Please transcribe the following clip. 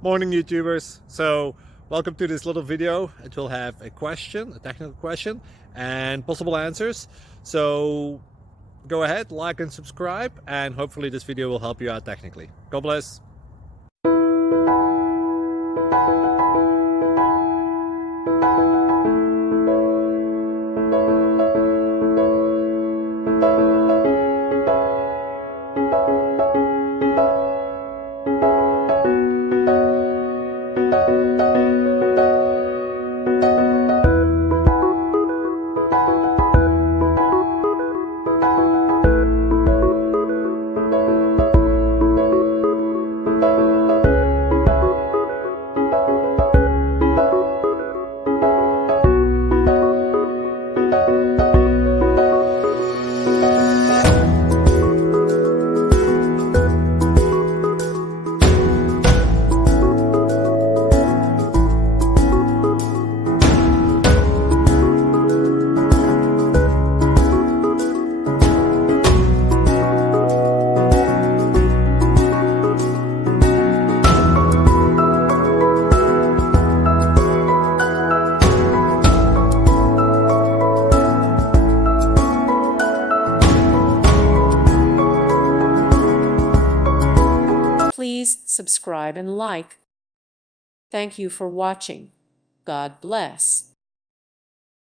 Morning YouTubers. So welcome to this little video. It will have a question, a technical question, and possible answers. So go ahead, like and subscribe, and hopefully this video will help you out technically. God bless. Please subscribe and like. Thank you for watching. God bless.